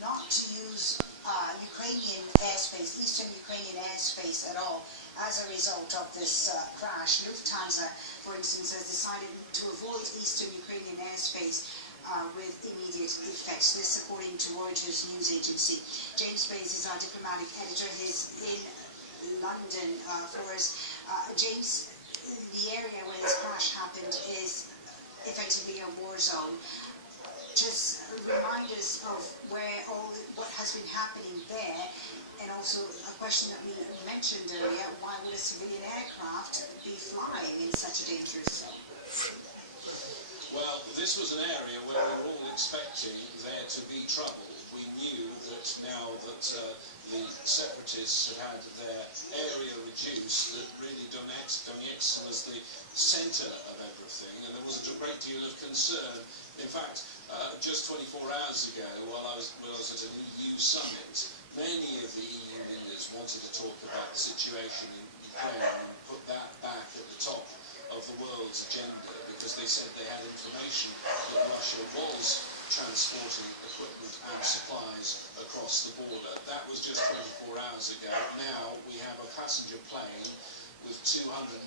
not to use Ukrainian airspace, eastern Ukrainian airspace at all as a result of this crash. Lufthansa, for instance, has decided to avoid eastern Ukrainian airspace with immediate effects. This according to Reuters news agency. James Bays is our diplomatic editor. He's in London for us. James, the area where this crash happened is effectively a war zone. Just remind us of what has been happening there, and also a question that we mentioned earlier: why would a civilian aircraft be flying in such a dangerous zone? Well, this was an area where we were all expecting there to be trouble. We knew that now that the separatists had had their area reduced, that really Donetsk was the centre of everything, and there was a great deal of concern. In fact, just 24 hours ago, while I was at an EU summit, many of the EU leaders wanted to talk about the situation in Ukraine and put that back at the top of the world's agenda, because they said they had information that Russia was transporting equipment and supplies across the border. That was just 24 hours ago. Now we have a passenger plane with 295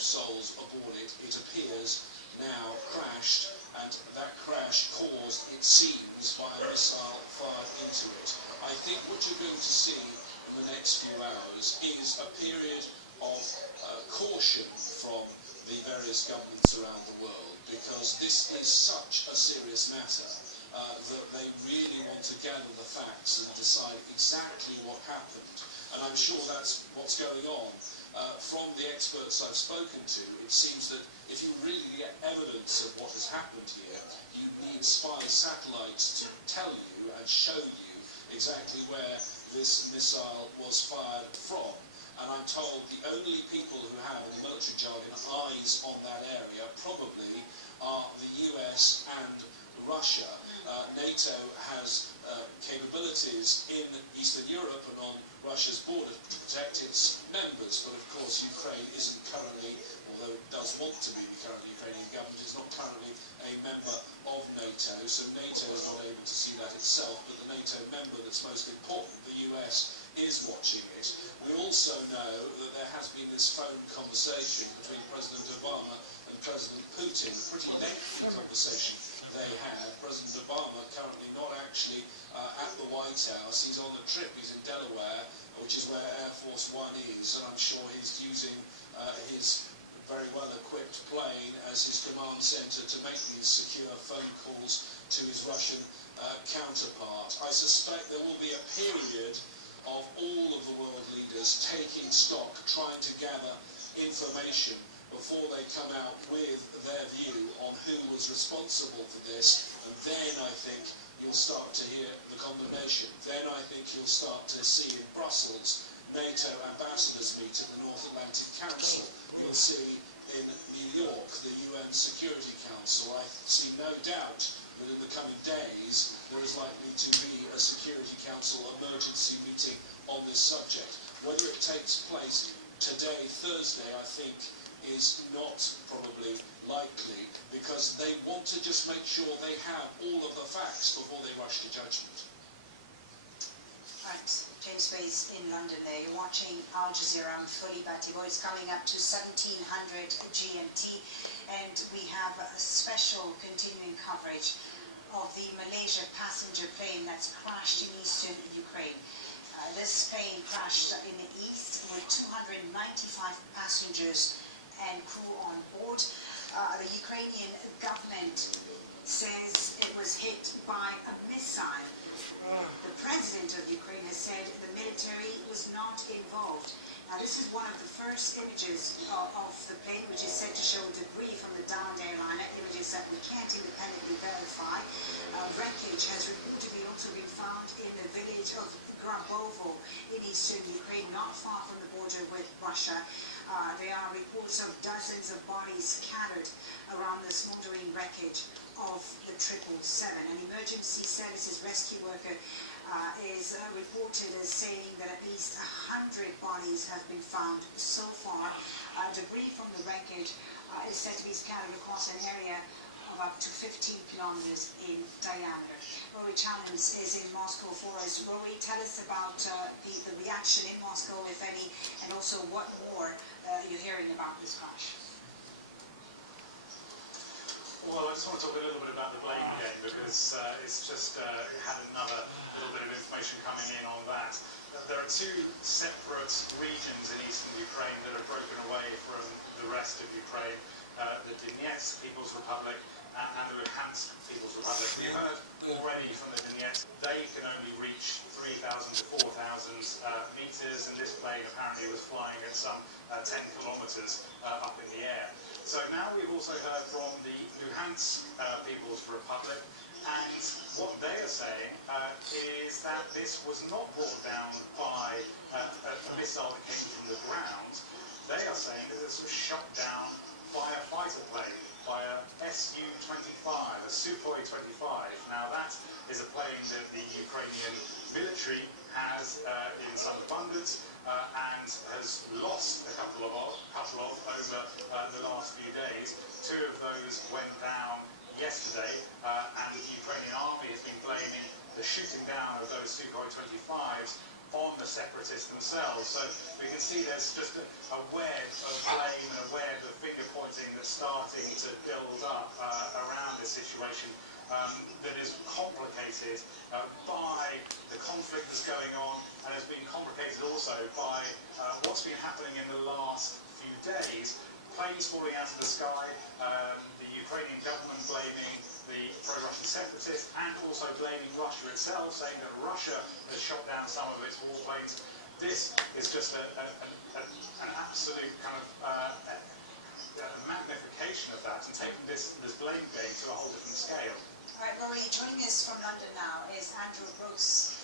souls aboard it. It appears now crashed, and that crash caused, it seems, by a missile fired into it. I think what you're going to see in the next few hours is a period of caution from the various governments around the world, because this is such a serious matter that they really want to gather the facts and decide exactly what happened. And I'm sure that's what's going on. From the experts I've spoken to, it seems that if you really get evidence of what has happened here, you need spy satellites to tell you and show you exactly where this missile was fired from. And I'm told the only people who have, in the military jargon, eyes on that area probably are the US and Russia. NATO has capabilities in Eastern Europe and on Russia's border to protect its members, but of course Ukraine isn't currently, although it does want to be, the current Ukrainian government is not currently a member of NATO, so NATO is not able to see that itself, but the NATO member that's most important, the US, is watching it. We also know that there has been this phone conversation between President Obama and President Putin, a pretty lengthy conversation they had. President Obama currently not actually at the White House. He's on a trip, he's in Delaware, which is where Air Force One is, and I'm sure he's using his very well-equipped plane as his command centre to make these secure phone calls to his Russian counterpart. I suspect there will be a period of all of the world leaders taking stock, trying to gather information before they come out with their view on who was responsible for this, and then I think you'll start to hear the condemnation. Then I think you'll start to see in Brussels NATO ambassadors meet at the North Atlantic Council. You'll see in New York the UN Security Council. I see no doubt that in the coming days there is likely to be a Security Council emergency meeting on this subject. Whether it takes place today, Thursday, I think is not probably likely, because they want to just make sure they have all of the facts before they rush to judgment. Right, James Bays in London there. You're watching Al Jazeera. I'm fully Batibo. It's coming up to 1700 GMT, and we have a special continuing coverage of the Malaysia passenger plane that's crashed in eastern Ukraine. This plane crashed in the east with 295 passengers and crew on board. The Ukrainian government says it was hit by a missile. The president of Ukraine has said the military was not involved. Now, this is one of the first images of the plane, which is said to show debris from the downed airliner, images that we can't independently verify. Wreckage has reportedly also been found in the village of Grabovo in eastern Ukraine, not far from the border with Russia. There are reports of dozens of bodies scattered around the smoldering wreckage of the 777. An emergency services rescue worker is reported as saying that at least 100 bodies have been found so far. Debris from the wreckage is said to be scattered across an area of up to 15 kilometers in diameter. Rory Challens is in Moscow for us. Rory, tell us about the reaction in Moscow, if any, and also what more you're hearing about this crash. Well, I just want to talk a little bit about the blame game, because it's just had another little bit of information coming in on that. There are two separate regions in eastern Ukraine that are broken away from the rest of Ukraine, the Donetsk People's Republic and the Luhansk People's Republic. We heard already from the Donetsk, they can only reach 3,000 to 4,000 meters, and this plane apparently was flying at some 10 kilometers up in the air. So now we've also heard from the Luhansk People's Republic, and what they are saying is that this was not brought down by a missile that came from the ground. They are saying that this was shot down by a fighter plane, by a Su-25, a Sukhoi 25. Now that is a plane that the Ukrainian military has in some abundance and has lost a couple of over the last few days. Two of those went down yesterday, and the Ukrainian army has been blaming the shooting down of those Sukhoi 25s on the separatists themselves. So we can see there's just a web of blame and a web of finger pointing that's starting to build up around this situation that is complicated by the conflict that's going on, and has been complicated also by what's been happening in the last few days. Planes falling out of the sky, the Ukrainian government blaming the pro-Russian separatists, and also blaming Russia itself, saying that Russia has shot down some of its warplanes. This is just an absolute kind of magnification of that, and taking this blame game to a whole different scale. All right, Rory, joining us from London now is Andrew Brooks.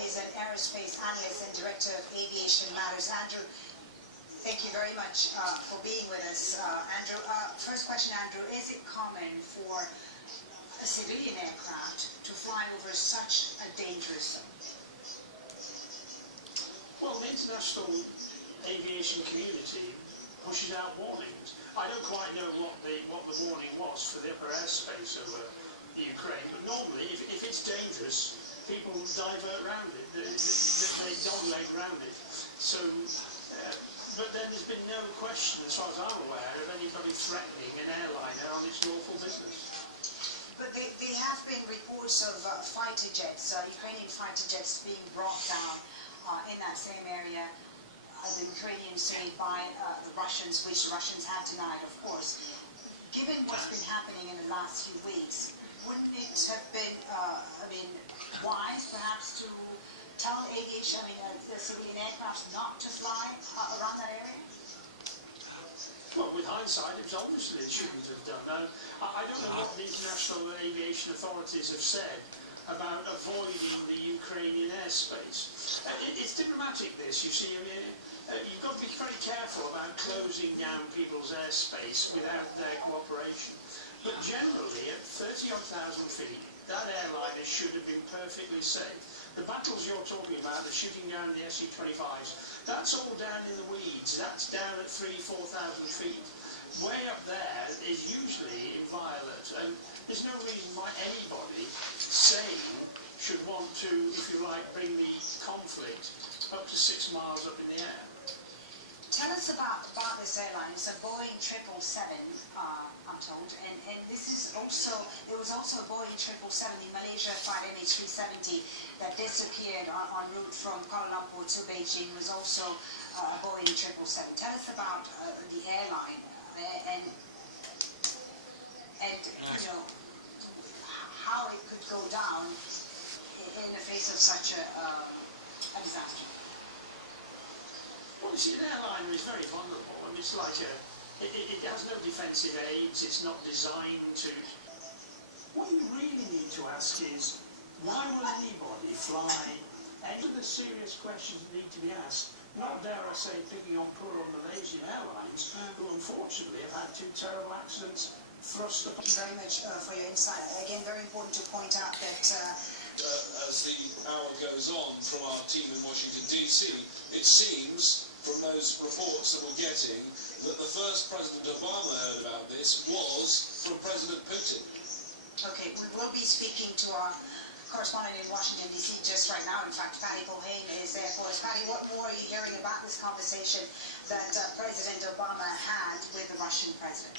He's an aerospace analyst and director of aviation matters. Andrew, thank you very much for being with us. Andrew, first question, Andrew, is it common for a civilian aircraft to fly over such a dangerous zone? Well, the international aviation community pushes out warnings. I don't quite know what the warning was for the upper airspace over the Ukraine, but normally, if it's dangerous, people divert around it. They dominate around it. So, but then there's been no question, as far as I'm aware, of anybody threatening an airliner on its lawful business. But there have been reports of fighter jets, Ukrainian fighter jets being brought down in that same area. The Ukrainians say by the Russians, which the Russians have denied, of course. Given what's been happening in the last few weeks, wouldn't it have been, wise perhaps to tell aviation, the civilian aircraft not to fly around that area? Well, with hindsight, it was obvious that it shouldn't have done. I don't know what the international aviation authorities have said about avoiding the Ukrainian airspace. It's diplomatic, this, you see. You've got to be very careful about closing down people's airspace without their cooperation. But generally, at 30,000 feet, that airliner should have been perfectly safe. The battles you're talking about, the shooting down the Su-25s, that's all down in the weeds. That's down at 3,000 to 4,000 feet. Way up there is usually inviolate, and there's no reason why anybody sane should want to, if you like, bring the conflict up to 6 miles up in the air. Tell us about this airline. It's a Boeing 777, I'm told, and this is also, there was also a Boeing 777, the Malaysia flight MH370 that disappeared en route from Kuala Lumpur to Beijing, was also a Boeing 777. Tell us about the airline and how it could go down in the face of such a disaster. Well, you see, an airliner is very vulnerable. It's like it has no defensive aids. It's not designed to. What you really need to ask is, why will anybody fly? Any of the serious questions that need to be asked, not dare I say picking on poor old Malaysian Airlines, who unfortunately have had 2 terrible accidents thrust upon. Thank you very much for your insight. Again, very important to point out that as the hour goes on from our team in Washington, D.C., it seems from those reports that we're getting that the first President Obama heard about this was from President Putin. Okay, we will be speaking to our correspondent in Washington, D.C. just right now. In fact, Patty Culhane is there for us. Patty, what more are you hearing about this conversation that President Obama had with the Russian president?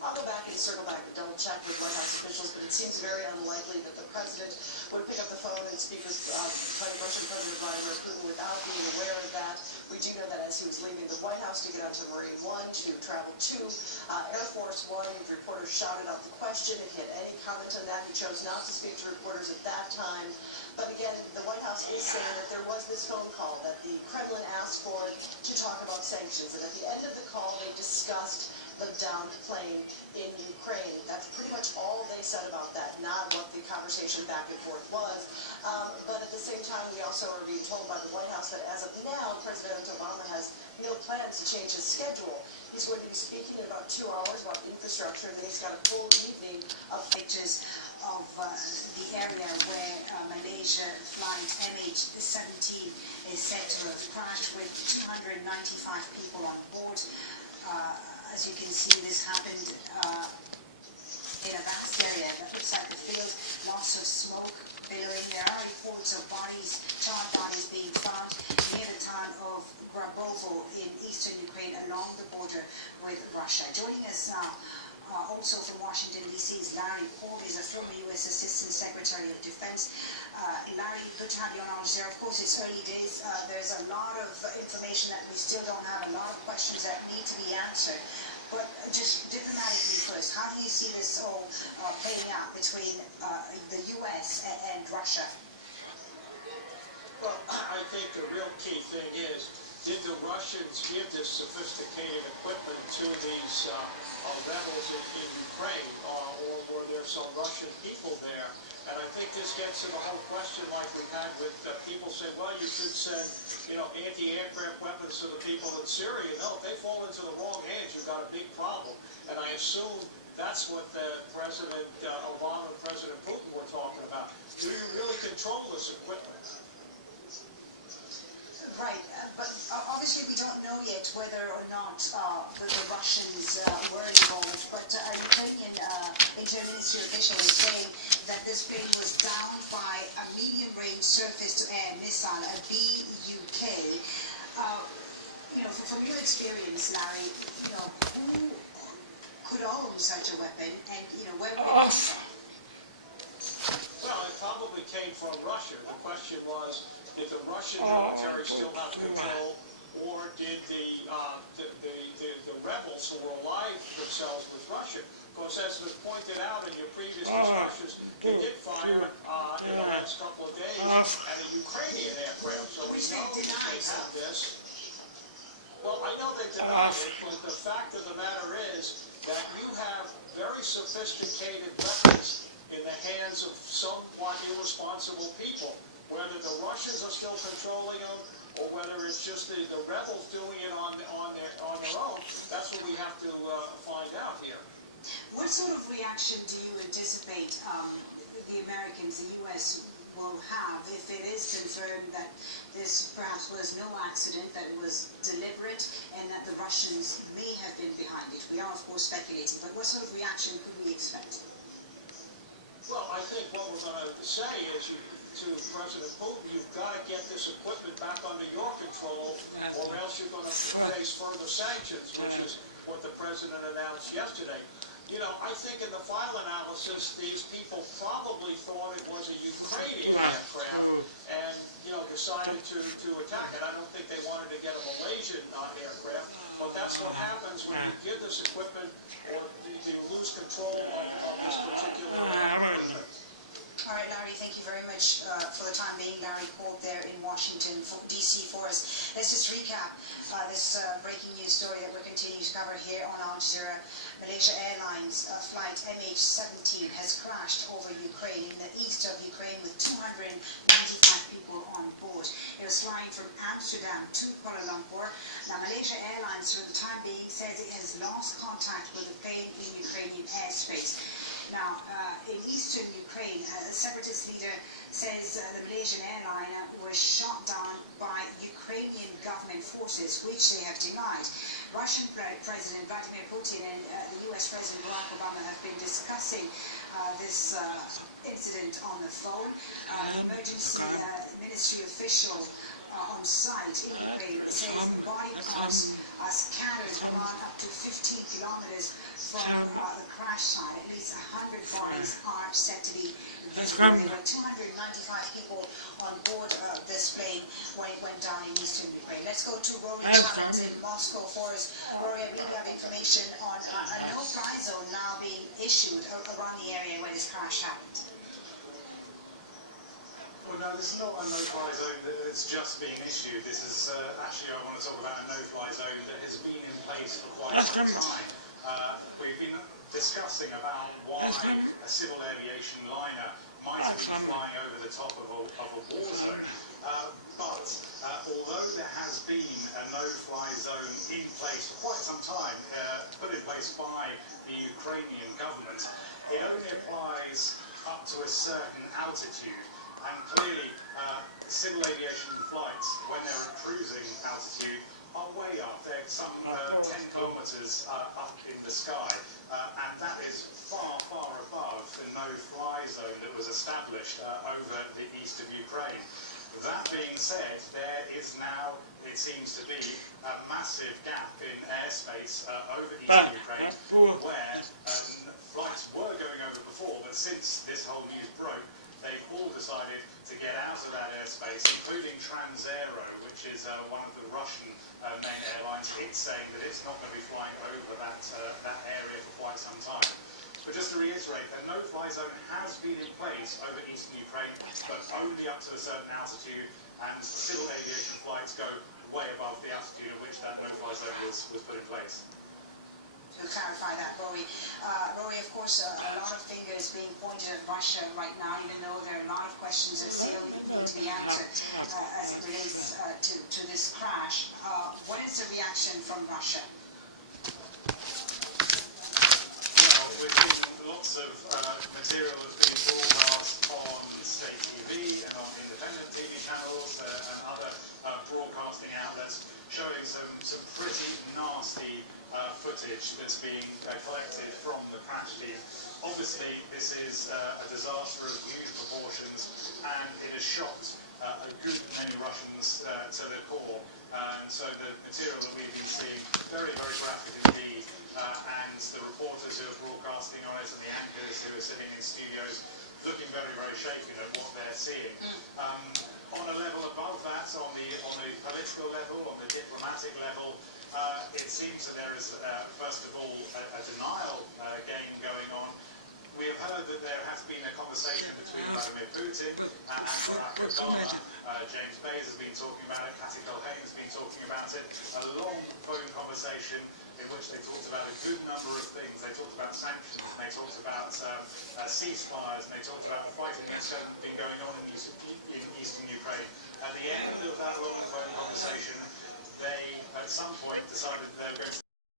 I'll go back and circle back and double check with White House officials, but it seems very unlikely that the president would pick up the phone and speak with Russian President Vladimir Putin without being aware of that. We do know that as he was leaving the White House to get onto Marine One to travel to Air Force One, reporters shouted out the question. If he had any comment on that, he chose not to speak to reporters at that time. But again, the White House is saying that there was this phone call that the Kremlin asked for to talk about sanctions. And at the end of the call, they discussed the downed plane in Ukraine. That's pretty much all they said about that, not what the conversation back and forth was. But at the same time, we also are being told by the White House that as of now, President Obama has no plans to change his schedule. He's going to be speaking in about 2 hours about infrastructure, and then he's got a full evening of pictures of the area where Malaysia flight MH17 is said to have crashed with 295 people on board. As you can see, this happened in a vast area that looks like a field, lots of smoke billowing. There are reports of bodies, charred bodies being found near the town of Grabovo in eastern Ukraine along the border with Russia. Joining us now also from Washington, D.C. is Larry Paul. He's a former U.S. Assistant Secretary of Defense. Larry, good to have you on Al Jazeera. Of course, it's early days. There's a lot of information that we still don't have, a lot of questions that need to be answered. But just diplomatically first, how do you see this all playing out between the U.S. and Russia? Well, I think the real key thing is, did the Russians give this sophisticated equipment to these rebels in Ukraine, or were there some Russian people there? And I think this gets to the whole question like we had with people saying, well, you should send, anti-aircraft weapons to the people in Syria. No, if they fall into the wrong hands, you've got a big problem. And I assume that's what President Obama and President Putin were talking about. Do you really control this equipment? Right, but obviously we don't know yet whether or not the Russians were involved, but a Ukrainian Interior Ministry official is saying that this plane was downed by a medium-range surface-to-air missile, a BUK. From your experience, Larry, who could own such a weapon, and where would it come from? Well, it probably came from Russia. The question was, did the Russian military still have control, or did the rebels who were allied themselves with Russia? Because as was pointed out in your previous discussions, they did fire in the last couple of days at a Ukrainian aircraft, so we know that they have this. Well, I know they denied it, but the fact of the matter is that you have very sophisticated weapons in the hands of somewhat irresponsible people. Whether the Russians are still controlling them, or whether it's just the rebels doing it on their own, that's what we have to find out here. What sort of reaction do you anticipate the Americans, the U.S., will have if it is confirmed that this perhaps was no accident, that it was deliberate, and that the Russians may have been behind it? We are, of course, speculating, but what sort of reaction could we expect? Well, I think what we're going to say is to President Putin, you've got to get this equipment back under your control, or else you're going to face further sanctions, which is what the president announced yesterday. I think in the final analysis, these people probably thought it was a Ukrainian aircraft and, decided to attack it. I don't think they wanted to get a Malaysian aircraft, but that's what happens when you give this equipment, or you lose control of this particular equipment. All right, Larry, thank you very much for the time being. Larry Paul there in Washington, D.C. for us. Let's just recap this breaking news story that we're continuing to cover here on Al Jazeera. Malaysia Airlines flight MH17 has crashed over Ukraine, in the east of Ukraine, with 295 people on board. It was flying from Amsterdam to Kuala Lumpur. Now, Malaysia Airlines, for the time being, says it has lost contact with the plane in Ukrainian airspace. Now, in eastern Ukraine, a separatist leader says the Malaysian airliner was shot down by Ukrainian government forces, which they have denied. Russian President Vladimir Putin and the US President Barack Obama have been discussing this incident on the phone. The emergency ministry official on site in Ukraine says body parts are scattered around up to 15 kilometers from the crash site. At least 100 bodies are said to be visible. There were 295 people on board this plane when it went down in eastern Ukraine. Let's go to Rory Chalmers in Moscow for us. Rory, I really have information on a no-fly zone now being issued around the area where this crash happened. Well, no, this is not a no-fly zone that's just being issued. This is actually, I want to talk about a no-fly zone that has been in place for quite some time. We've been discussing about why a civil aviation liner might have been flying over the top of a war zone. But although there has been a no-fly zone in place for quite some time, put in place by the Ukrainian government, it only applies up to a certain altitude. And clearly, civil aviation flights, when they're at cruising altitude, are way up. They're some 10 kilometres up in the sky. And that is far, far above the no-fly zone that was established over the east of Ukraine. That being said, there is now, it seems to be, a massive gap in airspace over eastern Ukraine where flights were going over before, but since this whole news broke, they've all decided to get out of that airspace, including Transaero, which is one of the Russian main airlines. It's saying that it's not going to be flying over that area for quite some time. But just to reiterate, a no-fly zone has been in place over eastern Ukraine, but only up to a certain altitude, and civil aviation flights go way above the altitude at which that no-fly zone was put in place. To clarify that, Rory. Rory, of course, a lot of fingers being pointed at Russia right now, even though there are a lot of questions that still need to be answered as it relates to this crash. What is the reaction from Russia? Well, we've seen lots of material that's been broadcast on state TV and on independent TV channels and other broadcasting outlets showing some pretty nasty footage that's being collected from the crash scene. Obviously, this is a disaster of huge proportions, and it has shocked a good many Russians to the core. And so the material that we've been seeing, very, very graphic indeed, and the reporters who are broadcasting on it and the anchors who are sitting in studios looking very, very shaken at what they're seeing. On a level above that, on the political level, on the diplomatic level, it seems that there is, first of all, a denial game going on. We have heard that there has been a conversation between Vladimir Putin and Barack Obama. James Bays has been talking about it, Patty Culhane has been talking about it. A long phone conversation in which they talked about a good number of things. They talked about sanctions, they talked about ceasefires, and they talked about the fighting that's been going on in eastern Ukraine. At the end of that long phone conversation, they, at some point, decided they were going to